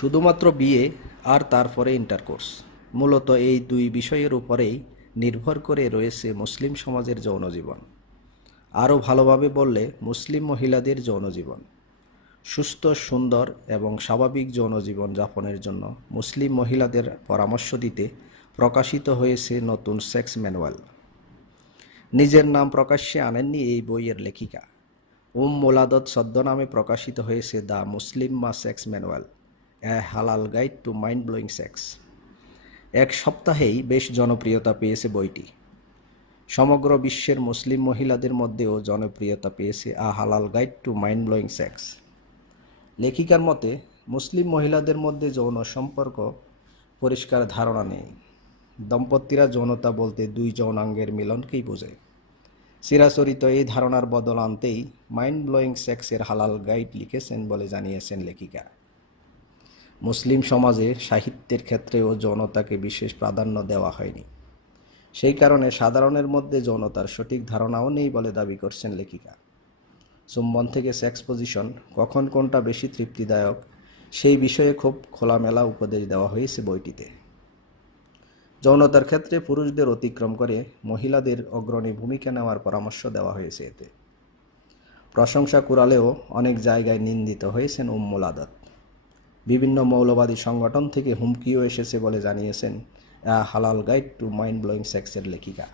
শুধুমাত্র বিয়ে আর তারপরে ইন্টারকোর্স। মূলত এই দুই বিষয়ের উপরেই নির্ভর করে রয়েছে মুসলিম সমাজের যৌন জীবন আরও ভালোভাবে বললে, মুসলিম মহিলাদের যৌন জীবন সুস্থ, সুন্দর এবং স্বাভাবিক যৌন জীবন যাপনের জন্য মুসলিম মহিলাদের পরামর্শ দিতে প্রকাশিত হয়েছে নতুন সেক্স ম্যানুয়াল। নিজের নাম প্রকাশ্যে আনেননি এই বইয়ের লেখিকা। উম মোলাদত ছদ্মনামে প্রকাশিত হয়েছে the Muslimah sex manual. Halal guide to mind blowing sex এক সপ্তাহেই বেশ জনপ্রিয়তা পেয়েছে বইটি। সমগ্র বিশ্বের মুসলিম মহিলাদের মধ্যেও জনপ্রিয়তা পেয়েছে a halal guide to mind blowing sex লেখিকার মতে, মুসলিম মহিলাদের মধ্যে যৌন সম্পর্ক পরিষ্কার ধারণা নেই। দম্পতিরা যৌনতা বলতে দুই যৌনাঙ্গের মিলনকেই বোঝায় চিরাচরিত এই ধারণার বদল আনতেই মাইন্ড ব্লোয়িং সেক্সের হালাল গাইড লিখেছেন বলে জানিয়েছেন লেখিকা। মুসলিম সমাজে সাহিত্যের ক্ষেত্রেও যৌনতাকে বিশেষ প্রাধান্য দেওয়া হয়নি। সেই কারণে সাধারণের মধ্যে যৌনতার সঠিক ধারণাও নেই বলে দাবি করছেন লেখিকা। চুম্বন থেকে সেক্স পজিশন, কখন কোনটা বেশি তৃপ্তিদায়ক, সেই বিষয়ে খুব খোলামেলা উপদেশ দেওয়া হয়েছে বইটিতে। যৌনতার ক্ষেত্রে পুরুষদের অতিক্রম করে মহিলাদের অগ্রণী ভূমিকা নেওয়ার পরামর্শ দেওয়া হয়েছে এতে। প্রশংসা কুড়ালেও অনেক জায়গায় নিন্দিত হয়েছেন উম্মুল আদত। বিভিন্ন মৌলবাদী সংগঠন থেকে হুমকিও এসেছে বলে জানিয়েছেন halal guide to mind blowing সেক্সের লেখিকা।